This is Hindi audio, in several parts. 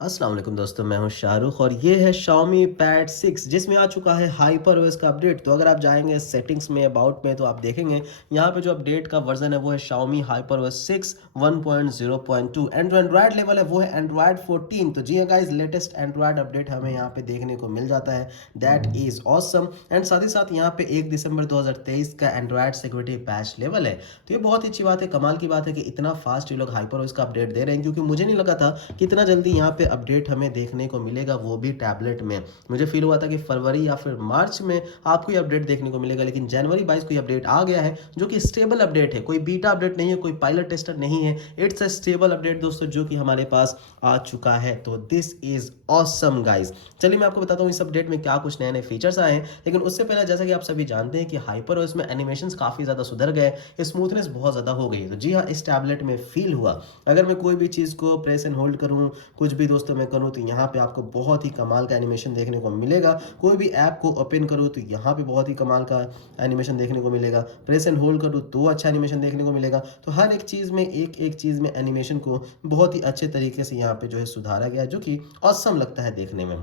अस्सलाम वालेकुम दोस्तों, मैं हूं शाहरुख और ये है Xiaomi Pad 6 जिसमें आ चुका है हाइपर ओएस का अपडेट। तो अगर आप जाएंगे सेटिंग्स में अबाउट में तो आप देखेंगे यहाँ पे जो अपडेट का वर्जन है वो है Xiaomi हाइपर ओएस 6 1.0.2 एंड जो एंड्रॉयड लेवल है वो है एंड्रॉयड 14। तो जी हाँ गाइस, लेटेस्ट एंड्रॉयड अपडेट हमें यहाँ पे देखने को मिल जाता है। That is awesome. एंड साथ ही साथ यहाँ पे 1 दिसंबर 2023 का एंड्रॉयड सिक्योरिटी पैच लेवल है। तो ये बहुत ही अच्छी बात है, कमाल की बात है कि इतना फास्ट ये लोग हाइपर ओएस का अपडेट दे रहे हैं, क्योंकि मुझे नहीं लगा था कि इतना जल्दी यहाँ पे अपडेट हमें देखने को मिलेगा, वो भी टैबलेट में। मुझे फील हुआ था कि फरवरी या फिर मार्च में आपको ये अपडेट देखने को मिलेगा, लेकिन जनवरी 22 को ये अपडेट आ गया है, जो कि स्टेबल अपडेट है। कोई बीटा अपडेट नहीं है, कोई पायलट टेस्टर नहीं है। इट्स अ स्टेबल अपडेट दोस्तों, जो कि हमारे पास आ चुका है। तो दिस इज ऑसम गाइज। चलिए मैं आपको बताता हूँ इस अपडेट में क्या कुछ नए नए फीचर्स आए हैं। लेकिन उससे पहले जैसा कि आप सभी जानते हैं कि हाइपर ओएस में एनिमेशंस काफी ज्यादा सुधर गए, स्मूथनेस बहुत ज्यादा हो गई है। तो जी हाँ, इस टैबलेट में फील हुआ। अगर मैं कोई भी चीज को प्रेस एंड होल्ड करूँ, कुछ भी दोस्तों मैं करूँ, तो यहाँ पे आपको बहुत ही कमाल का एनिमेशन देखने को मिलेगा। कोई भी ऐप को ओपन करूँ तो यहाँ पे बहुत ही कमाल का एनिमेशन देखने को मिलेगा। प्रेस एंड होल्ड करूँ तो अच्छा एनिमेशन देखने को मिलेगा। तो हर एक चीज़ में एक एक चीज़ में एनिमेशन को बहुत ही अच्छे तरीके से यहाँ पे जो है सुधारा गया है, जो कि ऑसम लगता है देखने में।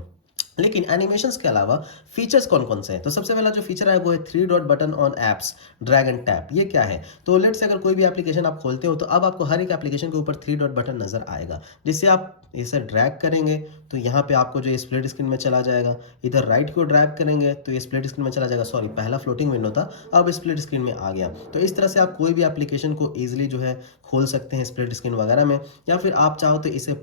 लेकिन एनिमेशंस के अलावा फीचर्स कौन कौन से हैं? तो सबसे पहला जो फीचर है वो है three dot button on apps, drag and tap. ये क्या है? तो लेट्स से अगर कोई भी एप्लीकेशन आप खोलते हो तो अब आपको हर एक एप्लीकेशन के ऊपर थ्री डॉट बटन नजर आएगा, जिससे आप इसे ड्रैग करेंगे तो यहाँ पे आपको जो स्प्लिट स्क्रीन में चला जाएगा। इधर राइट को ड्रैग करेंगे तो ये स्प्लिट स्क्रीन में चला जाएगा। सॉरी, पहला फ्लोटिंग विंडो था, अब स्प्लिट स्क्रीन में आ गया। तो इस तरह से आप कोई भी एप्लीकेशन को ईजिली जो है खोल सकते हैं स्प्लिट स्क्रीन वगैरह में, या फिर आप चाहो तो इसे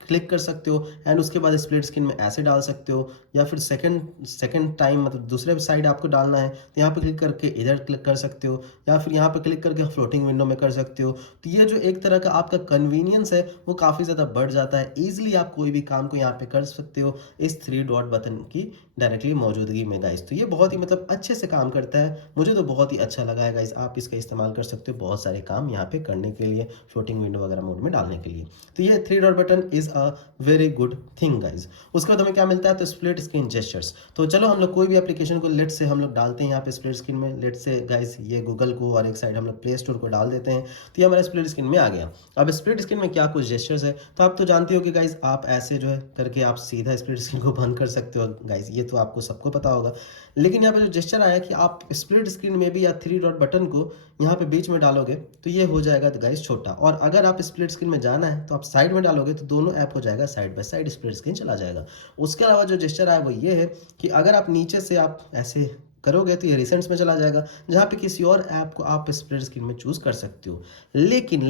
क्लिक कर सकते हो एंड उसके बाद स्प्लिट स्क्रीन में ऐसे डाल सकते हो, या फिर सेकंड टाइम मतलब दूसरे साइड आपको डालना है तो यहाँ पे क्लिक करके इधर क्लिक कर सकते हो, या फिर यहाँ पे क्लिक करके फ्लोटिंग विंडो में कर सकते हो। तो ये जो एक तरह का आपका कन्वीनियंस है वो काफ़ी ज़्यादा बढ़ जाता है। ईजिली आप कोई भी काम को यहाँ पे कर सकते हो इस थ्री डॉट बटन की डायरेक्टली मौजूदगी में गाइस। तो ये बहुत ही मतलब अच्छे से काम करता है, मुझे तो बहुत ही अच्छा लगा है गाइस। आप इसका इस्तेमाल कर सकते हो बहुत सारे काम यहाँ पे करने के लिए, फ्लोटिंग विंडो वगैरह मोड में डालने के लिए। तो ये three dot button is a very good thing guys. उसके बाद हमें क्या मिलता है? तो स्प्लिट स्क्रीन जेस्चर्स। तो चलो हम लोग कोई भी एप्लीकेशन को लेट से हम लोग डालते हैं यहाँ पे स्प्लिट स्क्रीन में। लेट से गाइज ये गूगल को और एक साइड हम लोग प्ले स्टोर को डाल देते हैं, तो ये हमारे स्प्लिट स्क्रीन में आ गया। अब स्प्लिट स्क्रीन में क्या कुछ जेस्चर्स है तो आप तो जानते हो कि गाइज आप ऐसे जो है करके आप सीधा स्प्लिट स्क्रीन को बंद कर सकते हो गाइज, ये तो आपको सबको पता होगा। लेकिन यहाँ पे जो जेस्चर आया कि आप स्प्लिट स्क्रीन में भी या थ्री डॉट बटन को यहाँ पे बीच में डालोगे तो ये हो जाएगा गाइस छोटा, और अगर आप स्प्लिट स्क्रीन में जाना है तो आप साइड में डालोगे तो दोनों ऐप हो जाएगा side by side, split screen चला जाएगा। उसके अलावा जो जेस्चर आया वो ये है कि अगर आप नीचे से आप ऐसे करोगे तो ये रिसेंट्स में चला जाएगा, जहाँ पे किसी और ऐप को आप स्प्लिट स्क्रीन में चूज कर सकते हो। लेकिन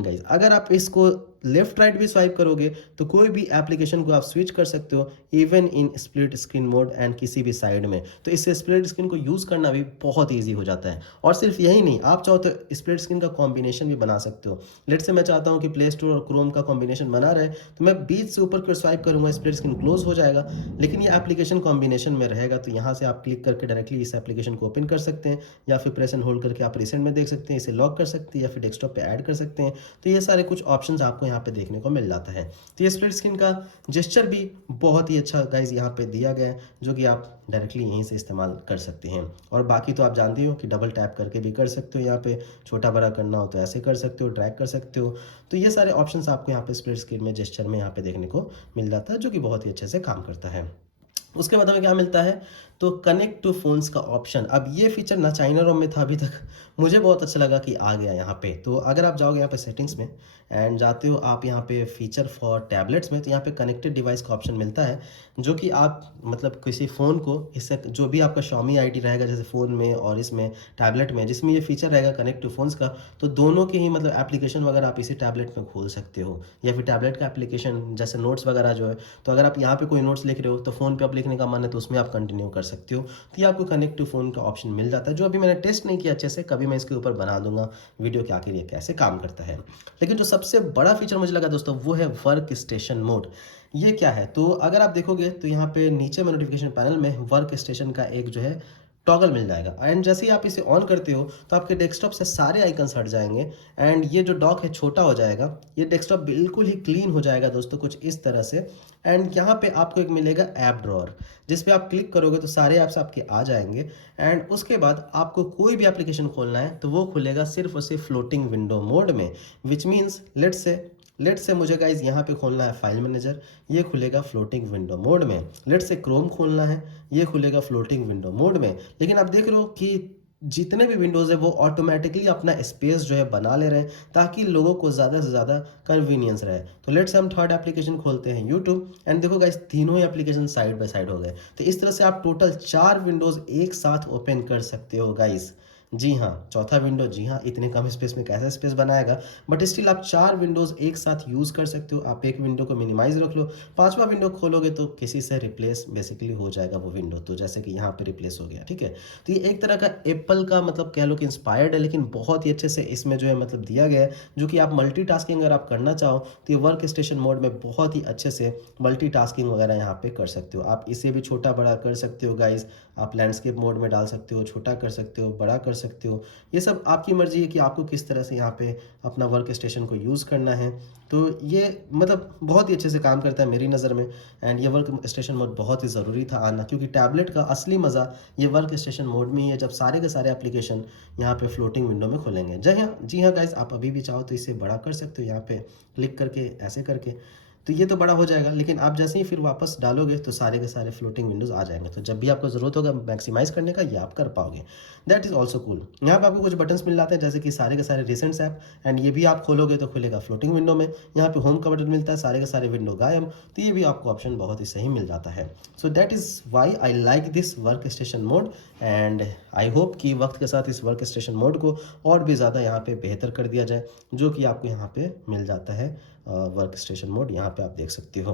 गाइस, अगर आप इसको लेफ्ट राइट भी स्वाइप करोगे तो कोई भी एप्लीकेशन को आप स्विच कर सकते हो even in split screen mode and किसी भी साइड में। तो इससे स्प्लिट स्क्रीन को यूज़ करना भी बहुत ईजी हो जाता है। और सिर्फ यही नहीं, आप चाहो तो स्प्लिट स्क्रीन का कॉम्बिनेशन भी बना सकते हो। लेट से मैं चाहता हूँ कि प्ले स्टोर और क्रोम का कॉम्बिनेशन बना रहे, तो मैं बीच से ऊपर कर स्वाइप करूँगा, स्प्लिट स्क्रीन क्लोज हो जाएगा, लेकिन ये एप्लीकेशन कॉम्बिनेशन में रहेगा। तो यहाँ से आप क्लिक करके डायरेक्टली इस एप्लीकेशन को ओपन कर सकते हैं, या फिर प्रेस एंड होल्ड करके आप रिसेंट में देख सकते हैं, इसे लॉक कर सकते हैं, या फिर डेस्कटॉप पे ऐड कर सकते हैं। तो ये सारे कुछ ऑप्शंस आपको यहाँ पे देखने को मिल जाता है। तो ये स्प्लिट स्क्रीन का जेस्चर भी बहुत ही अच्छा गाइज यहाँ पे दिया गया है, जो कि आप डायरेक्टली यहीं से इस्तेमाल कर सकते हैं। और बाकी तो आप जानते हो कि डबल टैप करके भी कर सकते हो, यहाँ पे छोटा बड़ा करना हो तो ऐसे कर सकते हो, ड्रैग कर सकते हो। तो ये सारे ऑप्शंस आपको यहाँ पे स्प्लिट स्क्रीन में जेस्चर में यहाँ पे देखने को मिल जाता है, जो कि बहुत ही अच्छे से काम करता है। उसके बाद हमें क्या मिलता है? तो कनेक्ट टू फोन्स का ऑप्शन। अब ये फीचर ना चाइना रोम में था अभी तक, मुझे बहुत अच्छा लगा कि आ गया यहाँ पे। तो अगर आप जाओगे यहाँ पे सेटिंग्स में एंड जाते हो आप यहाँ पे फीचर फॉर टैबलेट्स में, तो यहाँ पे कनेक्टेड डिवाइस का ऑप्शन मिलता है, जो कि आप मतलब किसी फ़ोन को इससे जो भी आपका Xiaomi आईडी रहेगा, जैसे फ़ोन में और इसमें टैबलेट में जिसमें ये फीचर रहेगा कनेक्ट टू फोन्स का, तो दोनों के ही मतलब एप्लीकेशन वगैरह आप इसी टैबलेट में खोल सकते हो। या फिर टैबलेट का एप्लीकेशन जैसे नोट्स वगैरह जो है, तो अगर आप यहाँ पे कोई नोट्स लिख रहे हो तो फ़ोन पे आप लिखने का मन है तो उसमें आप कंटिन्यू कर सकते हो। तो ये आपको कनेक्ट टू फ़ोन का ऑप्शन मिल जाता है, जो अभी मैंने टेस्ट नहीं किया अच्छे से, कभी मैं इसके ऊपर बना दूंगा वीडियो कि आखिर ये कैसे काम करता है। लेकिन जो सबसे बड़ा फीचर मुझे लगा दोस्तों वो है वर्क स्टेशन मोड। ये क्या है? तो अगर आप देखोगे तो यहाँ पे नीचे में नोटिफिकेशन पैनल में वर्क स्टेशन का एक जो है टॉगल मिल जाएगा, एंड जैसे ही आप इसे ऑन करते हो तो आपके डेस्कटॉप से सारे आइकन्स हट जाएंगे, एंड ये जो डॉक है छोटा हो जाएगा, ये डेस्कटॉप बिल्कुल ही क्लीन हो जाएगा दोस्तों, कुछ इस तरह से। एंड यहाँ पे आपको एक मिलेगा ऐप ड्रॉअर, जिस पे आप क्लिक करोगे तो सारे ऐप्स आपके आ जाएंगे, एंड उसके बाद आपको कोई भी एप्लीकेशन खोलना है तो वो खुलेगा सिर्फ और सिर्फ फ्लोटिंग विंडो मोड में, which means let's say let's say मुझे गाइज यहाँ पे खोलना है फाइल मैनेजर, ये खुलेगा फ्लोटिंग विंडो मोड में। लेट्स से क्रोम खोलना है, ये खुलेगा फ्लोटिंग विंडो मोड में। लेकिन आप देख रहे हो कि जितने भी विंडोज़ है वो ऑटोमेटिकली अपना स्पेस जो है बना ले रहे हैं, ताकि लोगों को ज़्यादा से ज़्यादा कन्वीनियंस रहे। तो लेट्स से हम थर्ड एप्लीकेशन खोलते हैं यूट्यूब, एंड देखो गाइज तीनों ही एप्लीकेशन साइड बाय साइड हो गए। तो इस तरह से आप टोटल 4 विंडोज़ एक साथ ओपन कर सकते हो गाइज। जी हाँ, चौथा विंडो, जी हाँ, इतने कम स्पेस में कैसे स्पेस बनाएगा, बट स्टिल आप 4 विंडोज़ एक साथ यूज़ कर सकते हो। आप एक विंडो को मिनिमाइज़ रख लो, 5वां विंडो खोलोगे तो किसी से रिप्लेस बेसिकली हो जाएगा वो विंडो, तो जैसे कि यहाँ पे रिप्लेस हो गया, ठीक है। तो ये एक तरह का एप्पल का मतलब कह लो कि इंस्पायर्ड है, लेकिन बहुत ही अच्छे से इसमें जो है मतलब दिया गया है, जो कि आप मल्टीटास्किंग अगर आप करना चाहो तो ये वर्क स्टेशन मोड में बहुत ही अच्छे से मल्टीटास्किंग वगैरह यहाँ पे कर सकते हो। आप इसे भी छोटा बड़ा कर सकते हो गाइज़, आप लैंडस्केप मोड में डाल सकते हो, छोटा कर सकते हो, बड़ा कर सकते हो। ये सब आपकी मर्ज़ी है कि आपको किस तरह से यहाँ पे अपना वर्क स्टेशन को यूज़ करना है। तो ये मतलब बहुत ही अच्छे से काम करता है मेरी नज़र में, एंड ये वर्क स्टेशन मोड बहुत ही ज़रूरी था आना, क्योंकि टैबलेट का असली मज़ा ये वर्क स्टेशन मोड में ही है, जब सारे के सारे एप्लीकेशन यहाँ पे फ्लोटिंग विंडो में खुलेंगे। जी हाँ गाइज़, आप अभी भी चाहो तो इसे बड़ा कर सकते हो, यहाँ पे क्लिक करके ऐसे करके, तो ये तो बड़ा हो जाएगा। लेकिन आप जैसे ही फिर वापस डालोगे तो सारे के सारे फ्लोटिंग विंडोज़ आ जाएंगे, तो जब भी आपको ज़रूरत होगा मैक्सिमाइज़ करने का, ये आप कर पाओगे। That is also cool. यहाँ पे आपको कुछ बटन्स मिल जाते हैं, जैसे कि सारे के सारे रिसेंट्स ऐप, एंड ये भी आप खोलोगे तो खुलेगा फ्लोटिंग विंडो में। यहाँ पे होम का बटन मिलता है, सारे के सारे विंडो गायब, तो ये भी आपको ऑप्शन बहुत ही सही मिल जाता है। So that is why I like this work station mode, and I hope कि वक्त के साथ इस वर्क स्टेशन मोड को और भी ज़्यादा यहाँ पे बेहतर कर दिया जाए, जो कि आपको यहाँ पे मिल जाता है वर्क स्टेशन मोड, यहाँ पे आप देख सकते हो,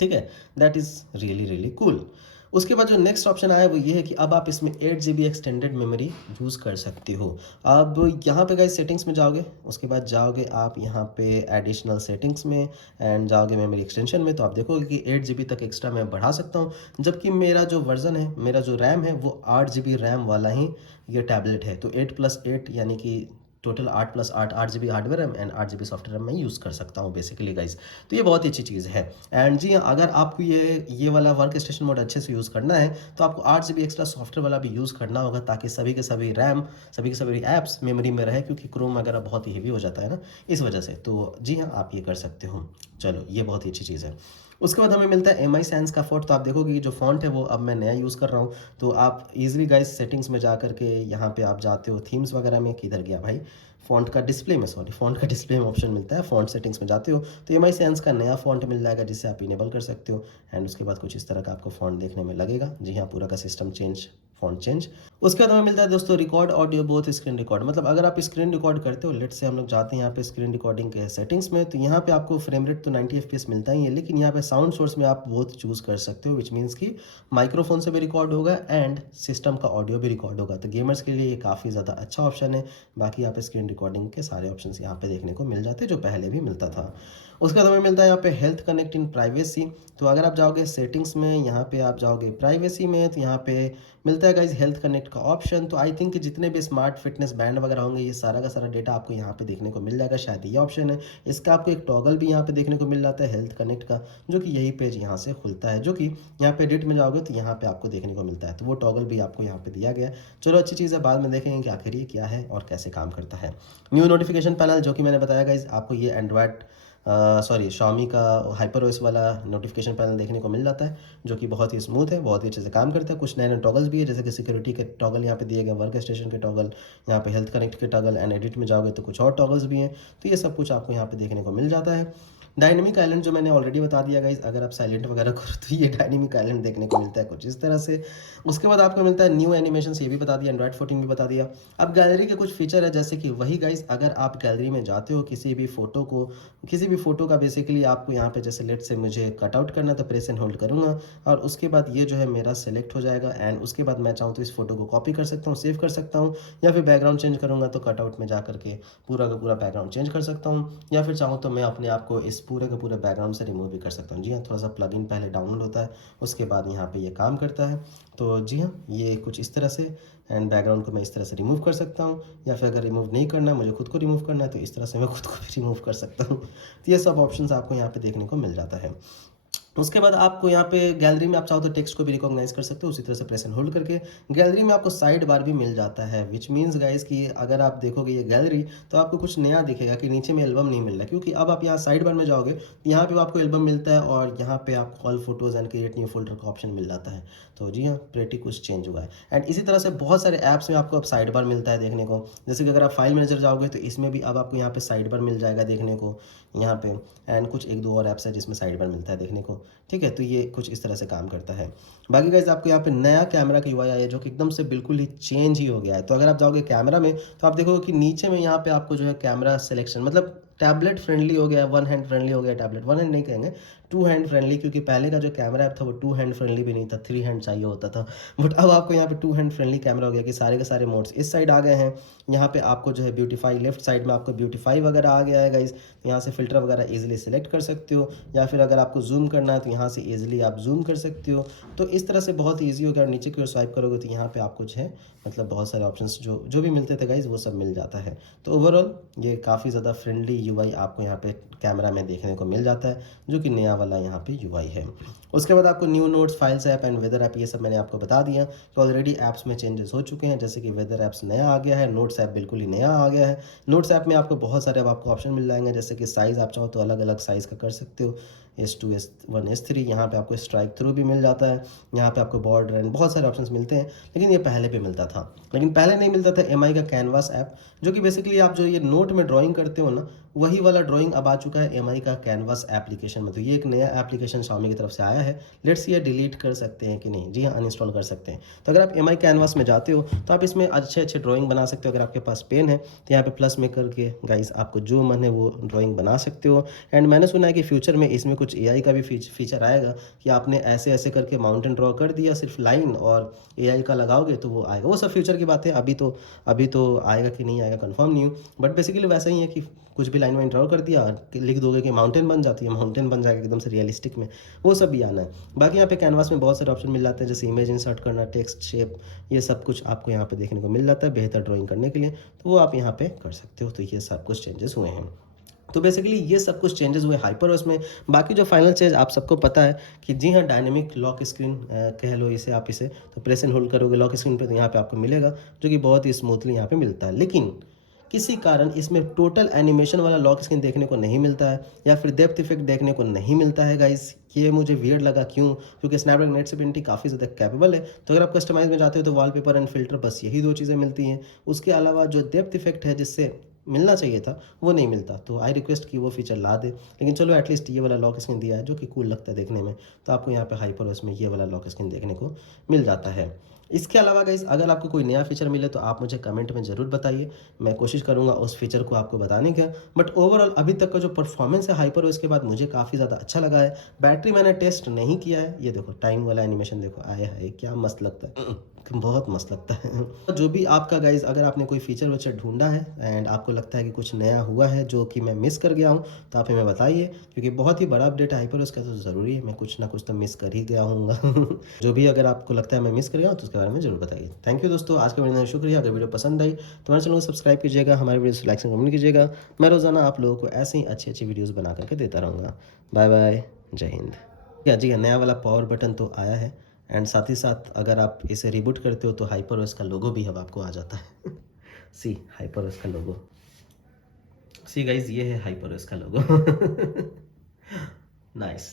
ठीक है। That is really really cool. उसके बाद जो नेक्स्ट ऑप्शन आया वो ये है कि अब आप इसमें 8 GB एक्सटेंडेड मेमोरी यूज़ कर सकते हो। अब यहाँ पे गाइस सेटिंग्स में जाओगे, उसके बाद जाओगे आप यहाँ पे एडिशनल सेटिंग्स में, एंड जाओगे मेमोरी एक्सटेंशन में, तो आप देखोगे कि 8 GB तक एक्स्ट्रा मैं बढ़ा सकता हूँ। जबकि मेरा जो वर्जन है, मेरा जो रैम है वो 8 GB रैम वाला ही ये टैबलेट है। तो 8+8 यानी कि total 8+8 8 GB hardware RAM and 8 GB software RAM मैं यूज़ कर सकता हूँ बेसिकली गाइस। तो ये बहुत ही अच्छी चीज़ है। एंड जी हाँ, अगर आपको ये वाला वर्क स्टेशन मोड अच्छे से यूज़ करना है तो आपको 8 GB एक्स्ट्रा सॉफ्टवेयर वाला भी यूज़ करना होगा, ताकि सभी के सभी रैम, सभी के सभी ऐप्स मेमोरी में रहे, क्योंकि क्रोम वगैरह बहुत ही हेवी हो जाता है ना, इस वजह से। तो जी हाँ, आप ये कर सकते हो। चलो, ये बहुत ही अच्छी चीज़ है। उसके बाद हमें मिलता है MI Sans का फ़ॉन्ट। तो आप देखोगे कि जो फ़ॉन्ट है वो अब मैं नया यूज़ कर रहा हूँ। तो आप ईज़िली गाइस सेटिंग्स में जा कर के यहाँ पे आप जाते हो थीम्स वगैरह में, किधर गया भाई, फ़ॉन्ट का डिस्प्ले में, सॉरी, फ़ॉन्ट का डिस्प्ले में ऑप्शन मिलता है, फ़ॉन्ट सेटिंग्स में जाते हो तो MI Sans का नया फ़ॉन्ट मिल जाएगा, जिसे आप इनेबल कर सकते हो। एंड उसके बाद कुछ इस तरह का आपको फ़ॉन्ट देखने में लगेगा। जी हाँ, पूरा का सिस्टम चेंज, फ़ॉन्ट चेंज। उसके बाद हमें मिलता है दोस्तों record audio both screen record. मतलब अगर आप स्क्रीन रिकॉर्ड करते हो, लेट्स से हम लोग जाते हैं यहाँ पे स्क्रीन रिकॉर्डिंग के सेटिंग्स में, तो यहाँ पे आपको फ्रेम रेट तो 90 FPS मिलता ही है, लेकिन यहाँ पे साउंड सोर्स में आप बोथ चूज़ कर सकते हो, विच मीन्स कि माइक्रोफोन से भी रिकॉर्ड होगा एंड सिस्टम का ऑडियो भी रिकॉर्ड होगा। तो गेमर्स के लिए ये काफ़ी ज़्यादा अच्छा ऑप्शन है। बाकी यहाँ पे स्क्रीन रिकॉर्डिंग के सारे ऑप्शंस यहाँ पे देखने को मिल जाते हैं, जो पहले भी मिलता था। उसके बाद हमें मिलता है यहाँ पे हेल्थ कनेक्ट इन प्राइवेसी। तो अगर आप जाओगे सेटिंग्स में, यहाँ पे आप जाओगे प्राइवेसी में, तो यहाँ पे मिलता है गाइज हेल्थ कनेक्ट का ऑप्शन। तो आई थिंक जितने भी स्मार्ट फिटनेस बैंड वगैरह होंगे, ये सारा का सारा डेटा आपको यहाँ पे देखने को मिल जाएगा, शायद ये ऑप्शन है। इसका आपको एक टॉगल भी यहाँ पे देखने को मिल जाता है हेल्थ कनेक्ट का, जो कि यही पेज यहाँ से खुलता है, जो कि यहाँ पे एडिट में जाओगे तो यहाँ पे आपको देखने को मिलता है। तो वो टॉगल भी आपको यहाँ पे दिया गया है। चलो, अच्छी चीज़ है, बाद में देखेंगे कि आखिर ये क्या है और कैसे काम करता है। न्यू नोटिफिकेशन पैनल, जो कि मैंने बताया गाइज आपको ये एंड्रॉयड सॉरी Xiaomi का HyperOS वाला नोटिफिकेशन पैनल देखने को मिल जाता है, जो कि बहुत ही स्मूथ है, बहुत ही अच्छे से काम करता है। कुछ नए नए टॉगल्स भी है, जैसे कि सिक्योरिटी के टॉगल यहाँ पे दिए गए, वर्क स्टेशन के टॉगल, यहाँ पे हेल्थ कनेक्ट के टॉगल, एंड एडिट में जाओगे तो कुछ और टॉगल्स भी हैं। तो ये सब कुछ आपको यहाँ पे देखने को मिल जाता है। डायनेमिक आइलैंड जो मैंने ऑलरेडी बता दिया गाइज, अगर आप साइलेंट वगैरह करो तो ये डायनेमिक आइलैंड देखने को मिलता है कुछ इस तरह से। उसके बाद आपको मिलता है न्यू एनिमेशन, ये भी बता दिया, एंड्रॉइड 14 भी बता दिया। अब गैलरी के कुछ फीचर है, जैसे कि वही गाइज, अगर आप गैलरी में जाते हो किसी भी फ़ोटो का बेसिकली आपको यहाँ पे, जैसे लेट से मुझे कट आउट करना है तो प्रेस एंड होल्ड करूँगा, और उसके बाद ये जो है मेरा सेलेक्ट हो जाएगा, एंड उसके बाद मैं चाहूँ तो इस फोटो को कॉपी कर सकता हूँ, सेव कर सकता हूँ, या फिर बैकग्राउंड चेंज करूँगा तो कटआउट में जा करके पूरा का पूरा बैकग्राउंड चेंज कर सकता हूँ, या फिर चाहूँ तो मैं अपने आप को इस पूरे का पूरे बैकग्राउंड से रिमूव भी कर सकता हूँ। जी हाँ, थोड़ा सा प्लगइन पहले डाउनलोड होता है, उसके बाद यहाँ पे ये काम करता है। तो जी हाँ, ये कुछ इस तरह से, एंड बैकग्राउंड को मैं इस तरह से रिमूव कर सकता हूँ, या फिर अगर रिमूव नहीं करना है, मुझे खुद को रिमूव करना है, तो इस तरह से मैं खुद को भी रिमूव कर सकता हूँ। तो ये सब ऑप्शंस आपको यहाँ पे देखने को मिल जाता है। उसके बाद आपको यहाँ पे गैलरी में आप चाहो तो टेक्स्ट को भी रिकॉग्नाइज कर सकते हो, उसी तरह से प्रेस एंड होल्ड करके गैलरी में आपको साइड बार भी मिल जाता है, विच मीन्स गाइस कि अगर आप देखोगे ये गैलरी तो आपको कुछ नया दिखेगा कि नीचे में एल्बम नहीं मिल रहा, क्योंकि अब आप यहाँ साइड बार में जाओगे तो यहाँ पे आपको एल्बम मिलता है और यहाँ पे आपको all photos and create new folder का ऑप्शन मिल जाता है। तो जी हाँ, प्रेटी कुछ चेंज हुआ है। एंड इसी तरह से बहुत सारे ऐप्स में आपको अब साइड बार मिलता है देखने को, जैसे कि अगर आप फाइल मैनेजर जाओगे तो इसमें भी अब आपको यहाँ पे साइड बार मिल जाएगा देखने को यहाँ पे। एंड कुछ एक दो और ऐप्स है जिसमें साइड बार मिलता है देखने को, ठीक है। तो ये कुछ इस तरह से काम करता है। बाकी गाइस आपको यहाँ पे नया कैमरा का यूआई आया है जो कि एकदम से बिल्कुल ही चेंज ही हो गया है। तो अगर आप जाओगे कैमरा में तो आप देखोगे कि नीचे में यहाँ पे आपको जो है कैमरा सिलेक्शन, मतलब टैबलेट फ्रेंडली हो गया, वन हैंड फ्रेंडली हो गया, टैबलेट वन हैंड नहीं कहेंगे, टू हैंड फ्रेंडली, क्योंकि पहले का जो कैमरा ऐप था वो टू हैंड फ्रेंडली भी नहीं था, थ्री हैंड चाहिए होता था। बट अब आपको यहाँ पे टू हैंड फ्रेंडली कैमरा हो गया कि सारे के सारे मोड्स इस साइड आ गए हैं। यहाँ पे आपको जो है ब्यूटीफाई, लेफ्ट साइड में आपको ब्यूटीफाई वगैरह आ गया है गाइस, यहाँ से फिल्टर वगैरह इजीली सेलेक्ट कर सकते हो, या फिर अगर आपको जूम करना है तो यहाँ से इजीली आप जूम कर सकते हो। तो इस तरह से बहुत ईजी हो गया। नीचे की ओर स्वाइप करोगे तो यहाँ पे आपको जो है मतलब बहुत सारे ऑप्शंस जो जो भी मिलते थे गाइस वो सब मिल जाता है। तो ओवरऑल ये काफ़ी ज़्यादा फ्रेंडली यूआई आपको यहाँ पे कैमरा में देखने को मिल जाता है, जो कि नया वाला यहाँ पे यूआई है। उसके बाद आपको new notes, files app and weather app, ये सब मैंने आपको बता दिया कि ऑलरेडी ऐप्स में चेंजेस हो चुके हैं, जैसे कि वेदर ऐप्स नया आ गया है, नोट्स ऐप बिल्कुल ही नया आ गया है। नोट्स ऐप में आपको बहुत सारे अब आपको ऑप्शन मिल जाएंगे, जैसे कि साइज़ आप चाहो तो अलग अलग साइज़ का कर सकते हो, S2, S1, S3, यहाँ पे आपको स्ट्राइक थ्रू भी मिल जाता है, यहाँ पे आपको बॉर्डर एंड बहुत सारे ऑप्शंस मिलते हैं। लेकिन ये पहले भी मिलता था, लेकिन पहले नहीं मिलता था MI का कैनवास ऐप, जो कि बेसिकली आप जो ये नोट में ड्राइंग करते हो ना, वही वाला ड्राइंग अब आ चुका है MI का कैनवास एप्लीकेशन में। तो ये एक नया एप्लीकेशन Xiaomi की तरफ से आया है। लेट्स ये डिलीट कर सकते हैं कि नहीं, जी हाँ, अनइंस्टॉल कर सकते हैं। तो अगर आप MI कैनवास में जाते हो तो आप इसमें अच्छे अच्छे ड्राइंग बना सकते हो। अगर आपके पास पेन है तो यहाँ पे प्लस में करके गाइस आपको जो मन है वो ड्राइंग बना सकते हो। एंड मैंने सुना है कि फ्यूचर में इसमें कुछ AI का भी फीचर आएगा कि आपने ऐसे ऐसे करके माउंटेन ड्रॉ कर दिया सिर्फ लाइन, और AI का लगाओगे तो वो आएगा। वो सब फ्यूचर की बात है, अभी तो आएगा कि नहीं आएगा कंफर्म नहीं हूँ, बट बेसिकली वैसा ही है कि कुछ भी लाइन वाइन ड्रॉ कर दिया, लिख दोगे कि माउंटेन बन जाती है, माउंटेन बन जाएगा एकदम से रियलिस्टिक में। वो सब भी आना है। बाकी यहाँ पे कैनवास में बहुत सारे ऑप्शन मिल जाते हैं, जैसे इमेज इंसर्ट करना, टेक्स्ट, शेप, ये सब कुछ आपको यहाँ पे देखने को मिल जाता है बेहतर ड्राइंग करने के लिए। तो वो आप यहाँ पे कर सकते हो। तो ये सब कुछ चेंजेस हुए हैं। तो बेसिकली ये सब कुछ चेंजेस हुए हाइपरओएस में। बाकी जो फाइनल चेंज आप सबको पता है कि जी हाँ, डायनेमिक लॉक स्क्रीन कह लो इसे आप, इसे तो प्रेस एंड होल्ड करोगे लॉक स्क्रीन पे तो यहाँ पे आपको मिलेगा, जो कि बहुत ही स्मूथली यहाँ पे मिलता है। लेकिन किसी कारण इसमें टोटल एनिमेशन वाला लॉक स्क्रीन देखने को नहीं मिलता है, या फिर डेप्थ इफेक्ट देखने को नहीं मिलता है गाइस। ये मुझे वियर्ड लगा, क्यों? क्योंकि स्नैपड्रैगन 870 काफ़ी ज़्यादा कैपेबल है। तो अगर आप कस्टमाइज में जाते हो तो वॉलपेपर एंड फिल्टर, बस यही दो चीज़ें मिलती हैं। उसके अलावा जो डेप्थ इफेक्ट है जिससे मिलना चाहिए था वो नहीं मिलता। तो आई रिक्वेस्ट कि वो फीचर ला दे। लेकिन चलो एटलीस्ट ये वाला लॉक स्क्रीन दिया है जो कि कूल लगता है देखने में। तो आपको यहाँ पे हाइपरओएस में ये वाला लॉक स्क्रीन देखने को मिल जाता है। इसके अलावा गाइस अगर आपको कोई नया फीचर मिले तो आप मुझे कमेंट में ज़रूर बताइए, मैं कोशिश करूँगा उस फीचर को आपको बताने का। बट ओवरऑल अभी तक का जो परफॉर्मेंस है हाइपरओएस के बाद मुझे काफ़ी ज़्यादा अच्छा लगा है। बैटरी मैंने टेस्ट नहीं किया है, ये देखो टाइम वाला एनिमेशन देखो आया है, क्या मस्त लगता है, बहुत मस्त लगता है। जो भी आपका गाइस अगर आपने कोई फीचर वीचर ढूंढा है एंड आपको लगता है कि कुछ नया हुआ है जो कि मैं मिस कर गया हूँ, तो आप हमें बताइए, क्योंकि बहुत ही बड़ा अपडेट है हाइपरओएस का, तो ज़रूरी है मैं कुछ ना कुछ तो मिस कर ही गया हूँगा। जो भी अगर आपको लगता है मैं मिस कर गया हूँ तो उसके बारे में ज़रूर बताइए। थैंक यू दोस्तों, आज के वीडियो में शुक्रिया। अगर वीडियो पसंद आई तो हमारे चैनल को सब्सक्राइब कीजिएगा, हमारे वीडियो से लाइक एंड कमेंट कीजिएगा। मैं रोज़ाना आप लोगों को ऐसे ही अच्छी अच्छी वीडियोज़ बना करके देता रहूँगा। बाय बाय, जय हिंद। या जी हाँ, नया वाला पावर बटन तो आया है, एंड साथ ही साथ अगर आप इसे रिबूट करते हो तो हाइपरओएस का लोगो भी अब आपको आ जाता है। सी हाइपरओएस का लोगो, सी गाइज ये है हाइपरओएस का लोगो। नाइस।